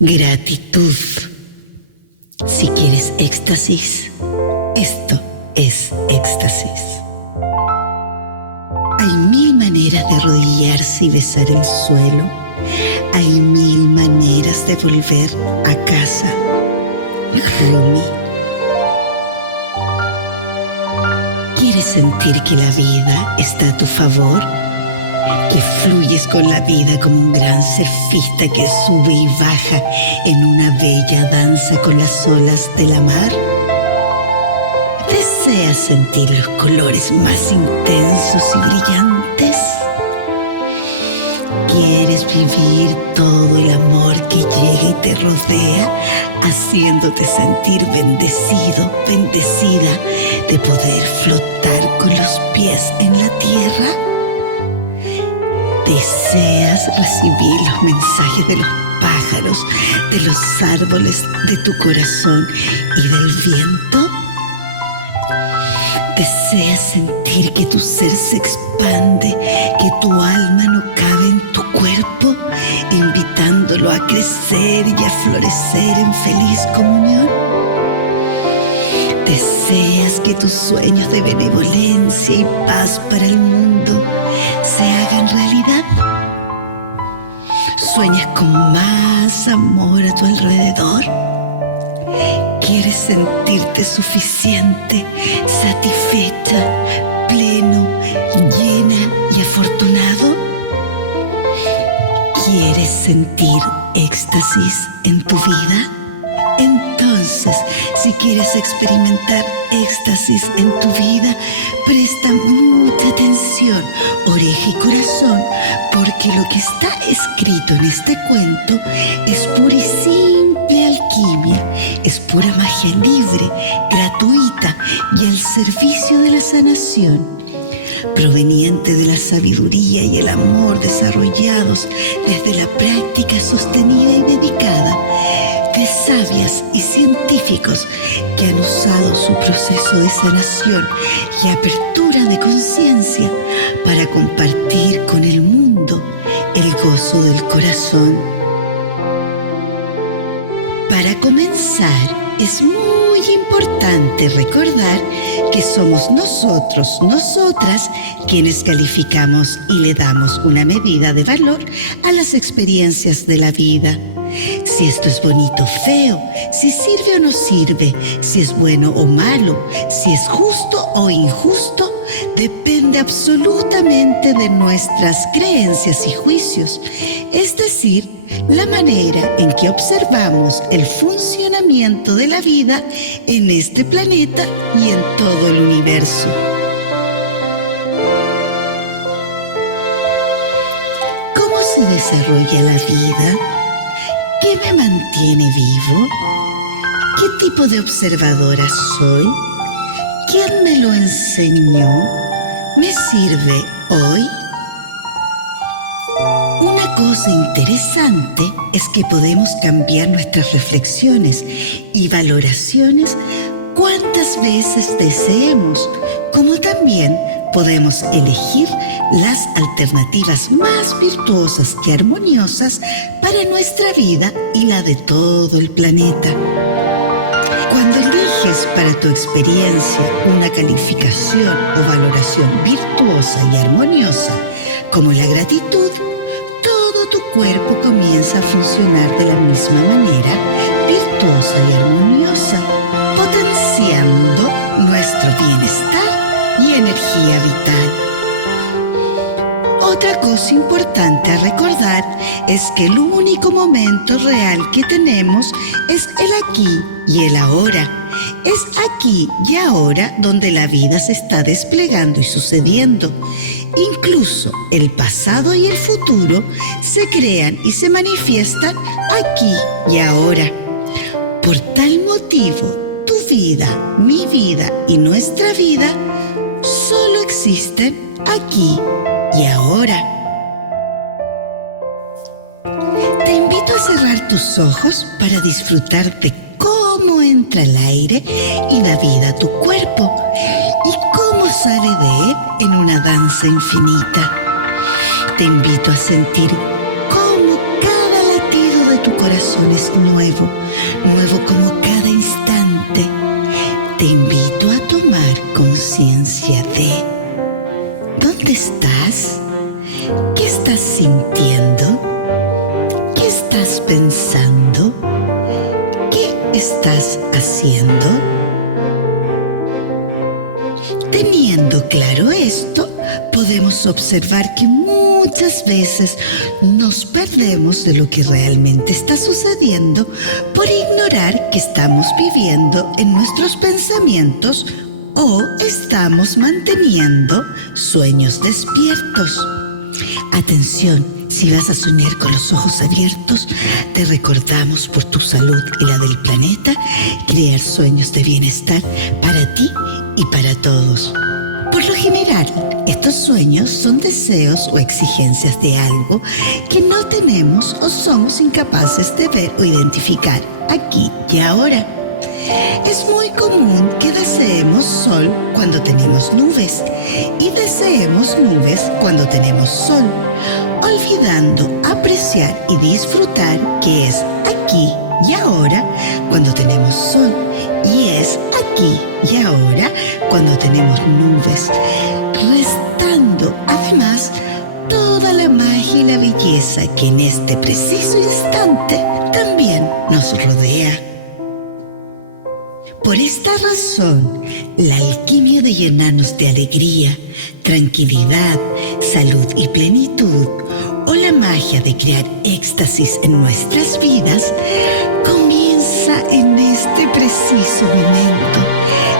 Gratitud. Si quieres éxtasis, esto es éxtasis. Hay mil maneras de arrodillarse y besar el suelo. Hay mil maneras de volver a casa. Rumi. ¿Quieres sentir que la vida está a tu favor? Que fluyes con la vida como un gran surfista que sube y baja en una bella danza con las olas de la mar. ¿Deseas sentir los colores más intensos y brillantes? ¿Quieres vivir todo el amor que llega y te rodea, haciéndote sentir bendecido, bendecida de poder flotar con los pies en la tierra? ¿Deseas recibir los mensajes de los pájaros, de los árboles, de tu corazón y del viento? ¿Deseas sentir que tu ser se expande, que tu alma no cabe en tu cuerpo, invitándolo a crecer y a florecer en feliz comunión? ¿Deseas que tus sueños de benevolencia y paz para el mundo se hagan realidad? ¿Sueñas con más amor a tu alrededor? ¿Quieres sentirte suficiente, satisfecha, pleno, llena y afortunado? ¿Quieres sentir éxtasis en tu vida? Entonces, si quieres experimentar éxtasis en tu vida, presta mucha atención, oreja y corazón, porque lo que está escrito en este cuento es pura y simple alquimia, es pura magia libre, gratuita y al servicio de la sanación, proveniente de la sabiduría y el amor desarrollados desde la práctica sostenida y dedicada de sabias y científicos que han usado su proceso de sanación y apertura de conciencia para compartir con el mundo el gozo del corazón. Para comenzar, es muy importante recordar que somos nosotros, nosotras, quienes calificamos y le damos una medida de valor a las experiencias de la vida. Si esto es bonito o feo, si sirve o no sirve, si es bueno o malo, si es justo o injusto, depende absolutamente de nuestras creencias y juicios, es decir, la manera en que observamos el funcionamiento de la vida en este planeta y en todo el universo. ¿Cómo se desarrolla la vida? ¿Qué me mantiene vivo? ¿Qué tipo de observadora soy? ¿Quién me lo enseñó? ¿Me sirve hoy? Una cosa interesante es que podemos cambiar nuestras reflexiones y valoraciones cuantas veces deseemos, como también podemos elegir las alternativas más virtuosas y armoniosas para nuestra vida y la de todo el planeta. Cuando eliges para tu experiencia una calificación o valoración virtuosa y armoniosa, como la gratitud, todo tu cuerpo comienza a funcionar de la misma manera, virtuosa y armoniosa, potenciando nuestro bienestar y energía vital. Otra cosa importante a recordar es que el único momento real que tenemos es el aquí y el ahora. Es aquí y ahora donde la vida se está desplegando y sucediendo. Incluso el pasado y el futuro se crean y se manifiestan aquí y ahora. Por tal motivo, tu vida, mi vida y nuestra vida solo existen aquí y ahora. Te invito a cerrar tus ojos para disfrutar de cómo entra el aire y la vida a tu cuerpo y cómo sale de él en una danza infinita. Te invito a sentir cómo cada latido de tu corazón es nuevo, nuevo como cada instante. Te invito a tomar conciencia de ¿dónde estás? ¿Qué estás sintiendo? ¿Qué estás pensando? ¿Qué estás haciendo? Teniendo claro esto, podemos observar que muchas veces nos perdemos de lo que realmente está sucediendo por ignorar que estamos viviendo en nuestros pensamientos o estamos manteniendo sueños despiertos. Atención, si vas a soñar con los ojos abiertos, te recordamos por tu salud y la del planeta, crear sueños de bienestar para ti y para todos. Por lo general, estos sueños son deseos o exigencias de algo que no tenemos o somos incapaces de ver o identificar aquí y ahora. Es muy común que deseemos sol cuando tenemos nubes y deseemos nubes cuando tenemos sol, olvidando apreciar y disfrutar que es aquí y ahora cuando tenemos sol y es aquí y ahora cuando tenemos nubes, restando además toda la magia y la belleza que en este preciso instante también nos rodea. Por esta razón, la alquimia de llenarnos de alegría, tranquilidad, salud y plenitud, o la magia de crear éxtasis en nuestras vidas, comienza en este preciso momento,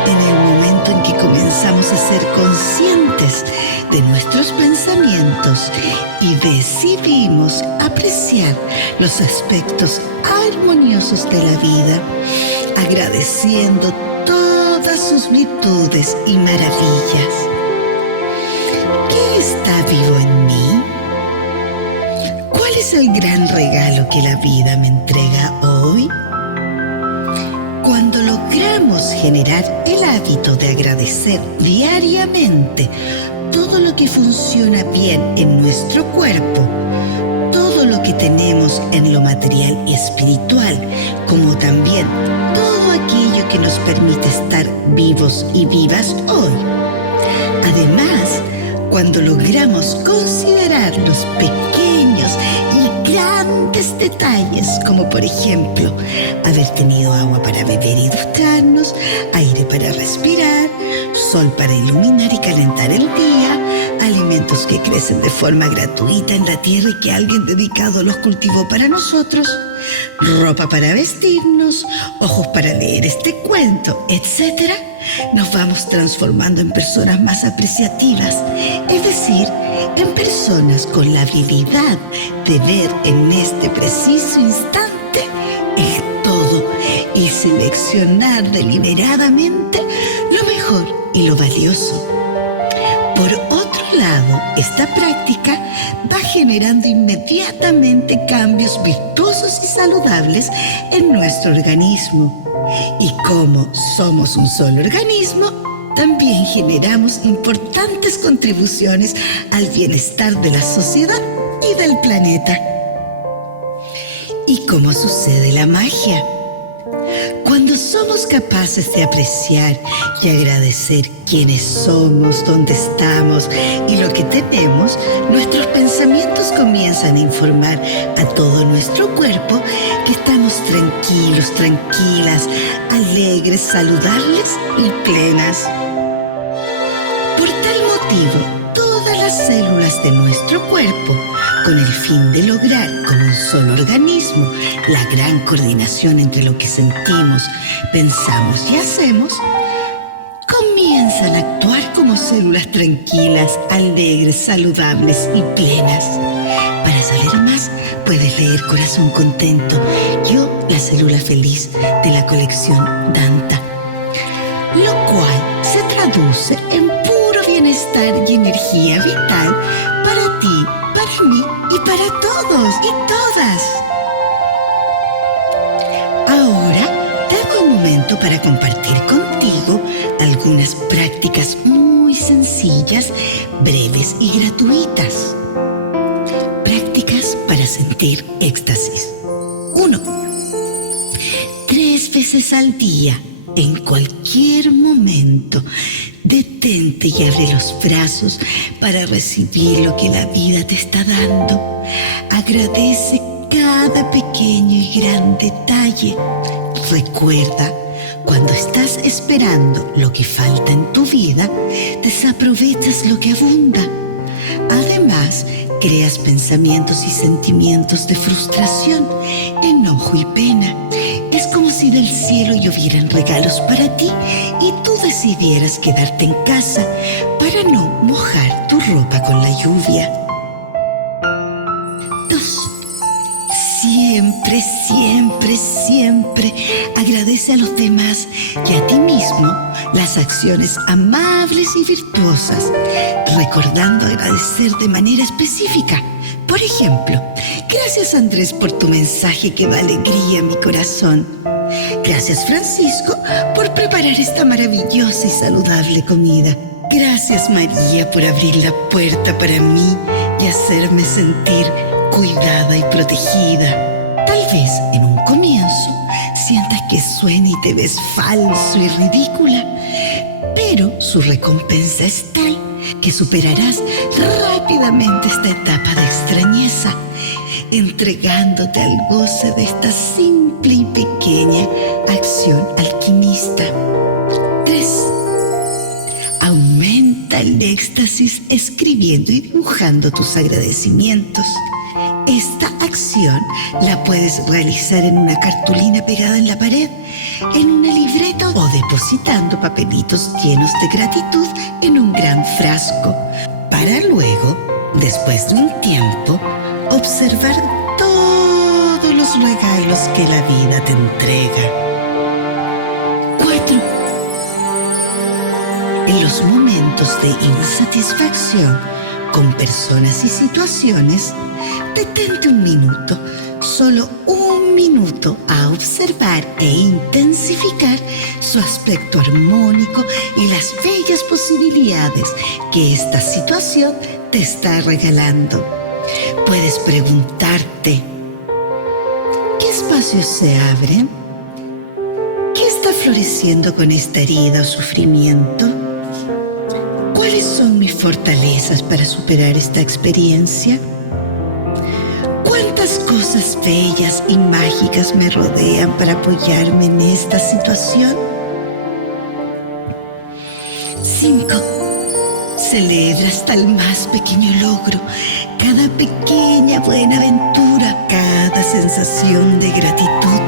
en el momento en que comenzamos a ser conscientes de nuestros pensamientos y decidimos apreciar los aspectos armoniosos de la vida, agradeciendo todas sus virtudes y maravillas. ¿Qué está vivo en mí? ¿Cuál es el gran regalo que la vida me entrega hoy? Cuando logramos generar el hábito de agradecer diariamente todo lo que funciona bien en nuestro cuerpo, todo lo que tenemos en lo material y espiritual, como también todo aquello que nos permite estar vivos y vivas hoy. Además, cuando logramos considerar los pequeños y grandes detalles, como por ejemplo, haber tenido agua para beber y ducharnos, aire para respirar, sol para iluminar y calentar el día, alimentos que crecen de forma gratuita en la tierra y que alguien dedicado los cultivó para nosotros, ropa para vestirnos, ojos para leer este cuento, etc., nos vamos transformando en personas más apreciativas, es decir, en personas con la habilidad de ver en este preciso instante el todo y seleccionar deliberadamente lo mejor y lo valioso. Por otro lado, esta práctica va generando inmediatamente cambios virtuosos y saludables en nuestro organismo. Y como somos un solo organismo, también generamos importantes contribuciones al bienestar de la sociedad y del planeta. ¿Y cómo sucede la magia? Cuando somos capaces de apreciar y agradecer quiénes somos, dónde estamos y lo que tenemos, nuestros pensamientos comienzan a informar a todo nuestro cuerpo que estamos tranquilos, tranquilas, alegres, saludables y plenas. Por tal motivo, todas las células de nuestro cuerpo, con el fin de lograr como un solo organismo la gran coordinación entre lo que sentimos, pensamos y hacemos, comienzan a actuar como células tranquilas, alegres, saludables y plenas. Para saber más, puedes leer Corazón Contento, Yo, la célula feliz, de la colección Danta, lo cual se traduce en puro bienestar y energía vital para ti, para mí y para todos y todas. Ahora, tengo un momento para compartir contigo algunas prácticas muy sencillas, breves y gratuitas. Prácticas para sentir éxtasis. 1. 3 veces al día, en cualquier momento, detente y abre los brazos para recibir lo que la vida te está dando. Agradece cada pequeño y gran detalle. Recuerda, cuando estás esperando lo que falta en tu vida, desaprovechas lo que abunda. Además, creas pensamientos y sentimientos de frustración, enojo y pena. Es como si del cielo llovieran regalos para ti y tú decidieras quedarte en casa para no mojar tu ropa con la lluvia. 2. Siempre, siempre, siempre agradece a los demás y a ti mismo las acciones amables y virtuosas, recordando agradecer de manera específica. Por ejemplo, gracias Andrés por tu mensaje que da alegría a mi corazón. Gracias Francisco por preparar esta maravillosa y saludable comida. Gracias María por abrir la puerta para mí y hacerme sentir cuidada y protegida. Tal vez en un comienzo sientas que suena y te ves falso y ridícula, pero su recompensa es tal que superarás rápidamente esta etapa de extrañeza, entregándote al goce de esta simple y pequeña acción alquimista. 3. Aumenta el éxtasis escribiendo y dibujando tus agradecimientos. Esta acción la puedes realizar en una cartulina pegada en la pared, en una libreta o depositando papelitos llenos de gratitud en un gran frasco, para luego, después de un tiempo, observar todos los regalos que la vida te entrega. 4. En los momentos de insatisfacción con personas y situaciones, detente un minuto, solo un minuto, a observar e intensificar su aspecto armónico y las bellas posibilidades que esta situación te está regalando. Puedes preguntarte, ¿qué espacios se abren? ¿Qué está floreciendo con esta herida o sufrimiento? ¿Cuáles son mis fortalezas para superar esta experiencia? ¿Cuántas cosas bellas y mágicas me rodean para apoyarme en esta situación? 5. Celebra hasta el más pequeño logro, cada pequeña buena aventura, cada sensación de gratitud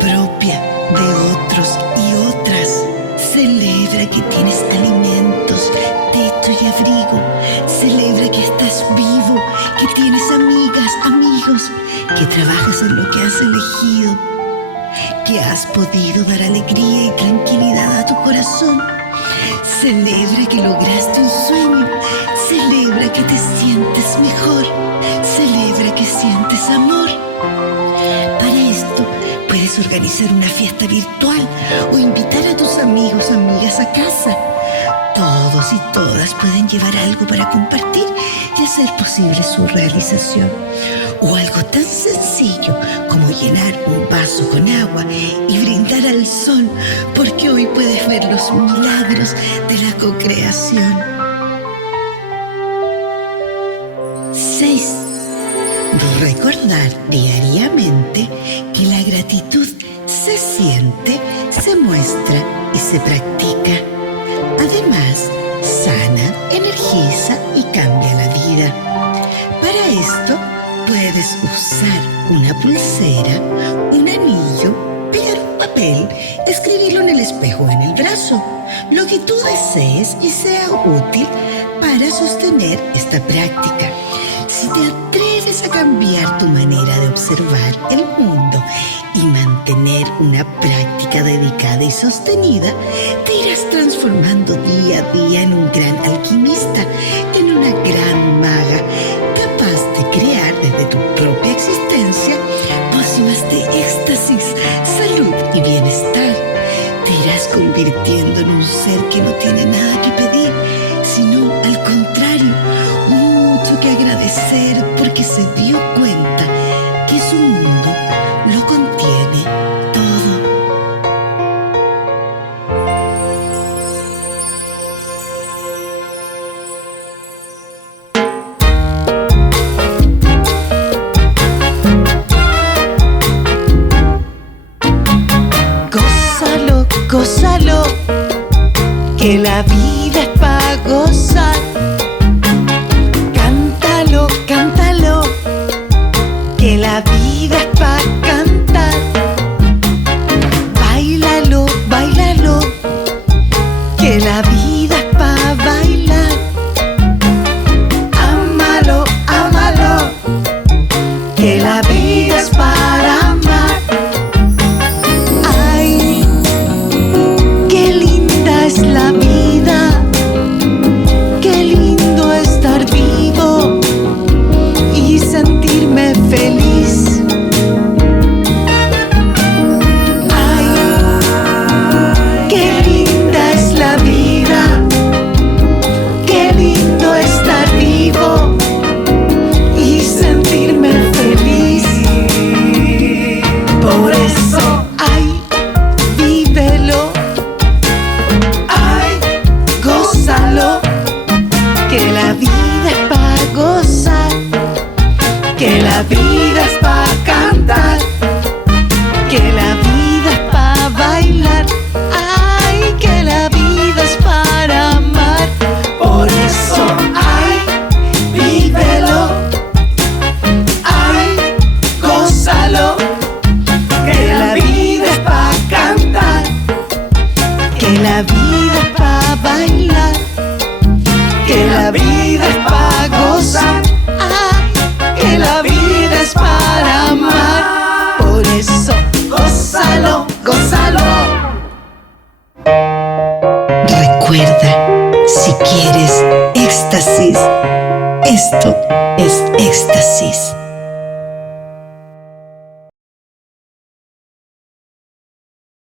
propia de otros y otras. Celebra que tienes alimentos, techo y abrigo. Celebra que estás vivo, que tienes amigas, amigos, que trabajas en lo que has elegido, que has podido dar alegría y tranquilidad a tu corazón. Celebra que lograste un sueño. Celebra que te sientes mejor. Celebra que sientes amor. Para esto, puedes organizar una fiesta virtual o invitar a tus amigos, amigas a casa. Todos y todas pueden llevar algo para compartir y hacer posible su realización. O algo tan sencillo como llenar un vaso con agua y brindar al sol, porque hoy puedes ver los milagros de la co-creación. 6. Recordar diariamente que la gratitud se siente, se muestra y se practica. Además, sana, energiza y cambia la vida. Para esto, puedes usar una pulsera, un anillo, pegar un papel, escribirlo en el espejo o en el brazo, lo que tú desees y sea útil para sostener esta práctica. Si te atreves a cambiar tu manera de observar el mundo y mantener una práctica dedicada y sostenida, te irás transformando día a día en un gran alquimista, en una gran maga, capaz de crear desde tu propia existencia pócimas de éxtasis, salud y bienestar. Te irás convirtiendo en un ser que no tiene nada que pedir, sino al contrario, mucho que agradecer, porque se dio cuenta que su mundo lo contiene todo. Gózalo, gózalo, que la vida es pa' gozar. Cántalo, cántalo, que la vida es pa' cantar. Báilalo, báilalo, que la vida es pa' bailar. Ámalo, ámalo, que la vida es para amar. Ay, qué linda es la vida, qué lindo estar vivo y sentirme feliz. Ay, qué linda es la vida, qué lindo estar vivo y sentirme feliz. Por eso, ay, vívelo, ay, gózalo, que la vida es pa' gozar, que la vida es pa' cantar, que la vida es pa' bailar. Ay, que la vida es para amar. Por eso, ay, vívelo, ay, gózalo, que la vida es pa' cantar, que la vida es pa' bailar, que la vida es pa' gozar. Ay, que la vida es para amar. Por eso, gózalo, gózalo. Recuerda, si quieres éxtasis, esto es éxtasis.